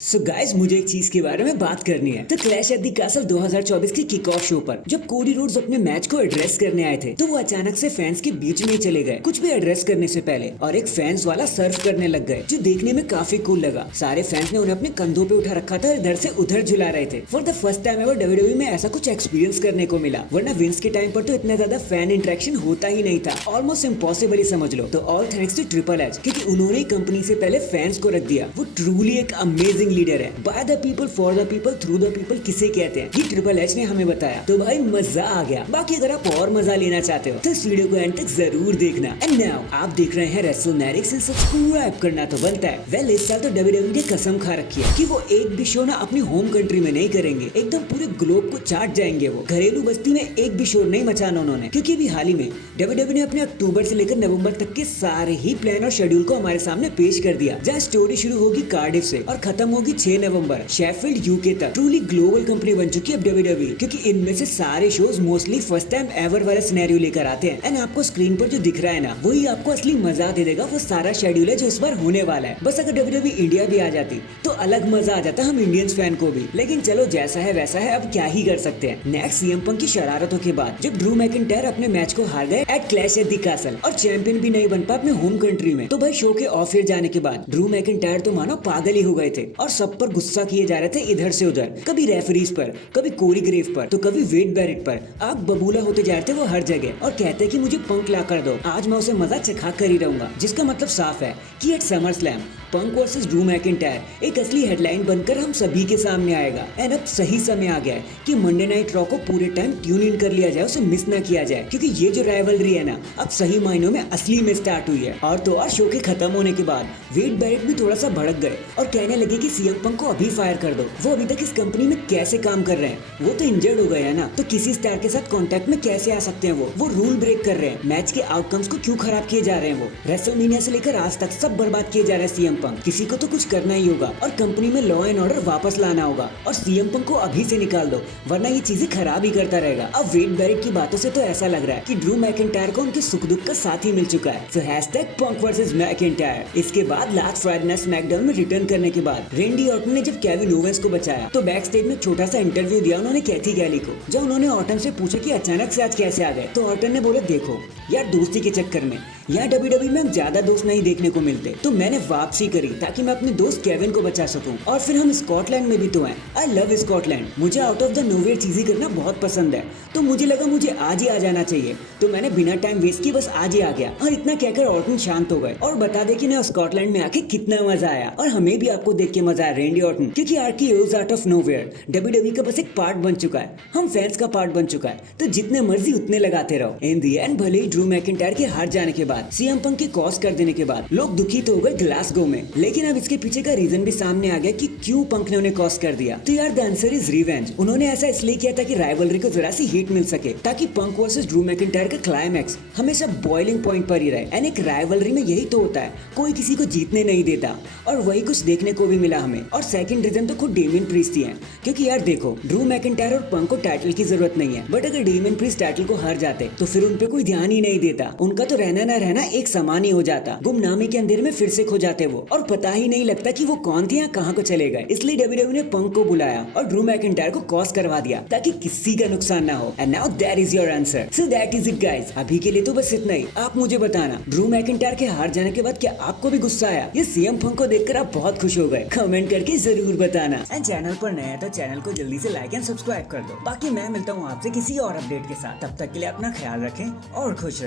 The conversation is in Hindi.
सो गाइस मुझे एक चीज के बारे में बात करनी है। तो क्लैश एट द कैसल 2024 के किक ऑफ शो पर जब कोडी रोड्स अपने मैच को एड्रेस करने आए थे तो वो अचानक से फैंस के बीच में ही चले गए कुछ भी एड्रेस करने से पहले, और एक फैंस वाला सर्व करने लग गए जो देखने में काफी कूल लगा। सारे फैंस ने उन्हें अपने कंधों पे उठा रखा था और इधर से उधर झुला रहे थे। For the first time ever WWE में ऐसा कुछ एक्सपीरियंस करने को मिला, वरना विंस के टाइम पर तो इतना ज्यादा फैन इंटरेक्शन होता ही नहीं था, ऑलमोस्ट इम्पॉसिबल ही समझ लो। तो all thanks to triple H, क्योंकि उन्होंने कंपनी से पहले फैंस को रख दिया। वो ट्रूली एक अमेजिंग लीडर है। By the people for the people through the people किसे कहते हैं, ये ट्रिपल एच ने हमें बताया। तो भाई मजा आ गया। बाकी अगर आप और मजा लेना चाहते हो तो इस वीडियो को एंड तक जरूर देखना। एंड नाउ आप देख रहे हैं रेसलमैनिक्स, सब्सक्राइब करना तो बनता है। वेल इस साल तो डब्ल्यूडब्ल्यूई ने कसम खा रखी है कि वो एक भी शो ना अपनी होम कंट्री में नहीं करेंगे, एकदम पूरे ग्लोब को चाट जाएंगे। वो घरेलू बस्ती में एक भी शो नहीं मचाना उन्होंने, क्योंकि अभी हाल ही में डब्ल्यूडब्ल्यूई ने अपने अक्टूबर से लेकर नवंबर तक के सारे ही प्लान और शेड्यूल को हमारे सामने पेश कर दिया, जहाँ स्टोरी शुरू होगी कार्डिफ से और खत्म होगी 6 नवंबर शेफील्ड यूके तक। ट्रूली ग्लोबल कंपनी बन चुकी है डब्ल्यूडब्ल्यूई, क्योंकि इनमें से सारे shows mostly first time ever वाला सिनेरियो लेकर आते हैं। एंड आपको स्क्रीन पर जो दिख रहा है ना, वही आपको असली मजा दे देगा। वो सारा शेड्यूल है जो इस बार होने वाला है। बस अगर डब्ल्यूडब्ल्यूई इंडिया भी आ जाती तो अलग मजा आ जाता हम इंडियंस फैन को भी। लेकिन चलो जैसा है वैसा है, अब क्या ही कर सकते हैं। नेक्स्ट सीएम पंक की शरारतों के बाद जब ड्रू मैकिंटायर अपने मैच को हार गए at clash at the castle और चैंपियन भी नहीं बन पाए अपने होम कंट्री में, तो भाई शो के ऑफ एयर जाने के बाद ड्रू मैकिंटायर तो मानो पागल ही हो गए थे और सब पर गुस्सा किए जा रहे थे इधर से उधर, कभी रेफरीज पर, कभी कोरी ग्रेव पर, तो कभी वेड बैरेट पर। आग बबूला होते जा रहे थे वो हर जगह और कहते कि मुझे पंक ला कर दो, आज मैं उसे मजा चखा कर ही रहूंगा। जिसका मतलब साफ है कि at summer slam Punk versus Drew McIntyre एक असली हेडलाइन बनकर हम सभी के सामने आएगा। एंड अब सही समय आ गया है कि मंडे नाइट रॉ को पूरे टाइम ट्यून इन कर लिया जाए, उसे मिस ना किया जाए, क्योंकि ये जो राइवलरी है ना, अब सही मायनों में असली में स्टार्ट हुई है। और तो और शो के खत्म होने के बाद वेड बैरेट भी थोड़ा सा भड़क गए और कहने लगे कि सीएम पंक को अभी फायर कर दो। वो अभी तक इस कंपनी में कैसे काम कर रहे हैं, वो तो इंजर्ड हो गए हैं ना, तो किसी स्टार के साथ कांटेक्ट में कैसे आ सकते हैं। वो रूल ब्रेक कर रहे हैं। मैच के आउटकम्स को क्यों खराब किए जा रहे हैं। वो रेसलमेनिया से लेकर आज तक सब बर्बाद किए जा रहे हैं सीएम पंक। किसी को तो कुछ करना ही होगा और कंपनी में लॉ एंड ऑर्डर वापस लाना होगा और सीएम पंक को अभी से निकाल दो, वरना ये चीजें खराब ही करता रहेगा। अब वेड बैरेट की बातों से तो ऐसा लग रहा है कि ड्रू मैकिंटायर को उनके सुख दुख का साथी मिल चुका है। सो हैशटैग पंक वर्सेस मैकिंटायर। इसके बाद लास्ट फ्राइडे नाइट स्मैकडाउन में रिटर्न करने के बाद रेंडी ऑर्टन ने जब केविन ओवेंस को बचाया तो बैक स्टेज में छोटा सा इंटरव्यू दिया उन्होंने कैथी गैली को। जब उन्होंने ऑर्टन से पूछा कि अचानक से आज कैसे आ गए, तो ऑर्टन ने बोला देखो यार, दोस्ती के चक्कर में यहाँ डब्ल्यूडब्ल्यूई में हम ज्यादा दोस्त नहीं देखने को मिलते, तो मैंने वापसी करी ताकि मैं अपने दोस्त केविन को बचा सकूं। और फिर हम स्कॉटलैंड में भी तो हैं। I love Scotland. मुझे आउट ऑफ द नोवेयर चीजें करना बहुत पसंद है, तो मुझे लगा मुझे आज ही आ जाना चाहिए। तो मैंने बिना टाइम वेस्ट किए बस आज ही आ गया। और इतना कहकर ऑर्टन शांत हो गए और बता दे कि ना स्कॉटलैंड में आके कितना मजा आया। और हमें भी आपको देख के मजा आया रेंडी ऑर्टन, क्योंकि RKO is out of nowhere WWE का बस एक पार्ट बन चुका है, हम फैंस का पार्ट बन चुका है। तो जितने मर्जी उतने लगाते रहो। इन दी एंड भले ही ड्रू मैकिंटायर के हार जाने के बाद, सीएम पंक के कॉस कर देने के बाद लोग दुखी तो हो गए ग्लासगो में, लेकिन अब इसके पीछे का रीजन भी सामने आ गया कि क्यों पंक ने उन्हें कॉस कर दिया। तो यार द आंसर इज रिवेंज। उन्होंने ऐसा इसलिए किया था कि राइवलरी को जरा सी हिट मिल सके, ताकि पंक वर्सेस ड्रू मैकिंटायर का क्लाइमैक्स हमेशा बॉइलिंग पॉइंट पर ही रहे। एंड एक राइवलरी में यही तो होता है, कोई किसी को जीतने नहीं देता, और वही कुछ देखने को भी मिला हमें। और सेकंड रीजन तो खुद डेमियन प्रीस्ट ही है, क्योंकि यार देखो ड्रू मैकिंटायर और पंक को टाइटल की जरूरत नहीं है, बट अगर डेमियन प्रीस्ट टाइटल को हार जाते तो फिर उनपे कोई ध्यान ही नहीं देता, उनका तो रहना ना रहना एक समान ही हो जाता। गुमनामी के अंधेरे में फिर से खो जाते वो, और पता ही नहीं लगता कि वो कौन थे या कहाँ को चले गए। इसलिए डब्ल्यूडब्ल्यूई ने पंक को बुलाया और ड्रू मैकिंटायर को कॉस करवा दिया ताकि किसी का नुकसान ना हो। And now that is your answer. So that is it guys. अभी के लिए तो बस इतना ही। आप मुझे बताना ड्रू मैकिंटायर के हार जाने के बाद क्या आपको भी गुस्सा आया, ये सीएम पंक को देखकर आप बहुत खुश हो गए? कमेंट करके जरूर बताना। एंड चैनल पर नया है तो चैनल को जल्दी से लाइक एंड सब्सक्राइब कर दो। बाकी मैं मिलता हूँ आपसे किसी और अपडेट के साथ। तब तक के लिए अपना ख्याल रखें और खुश रहें।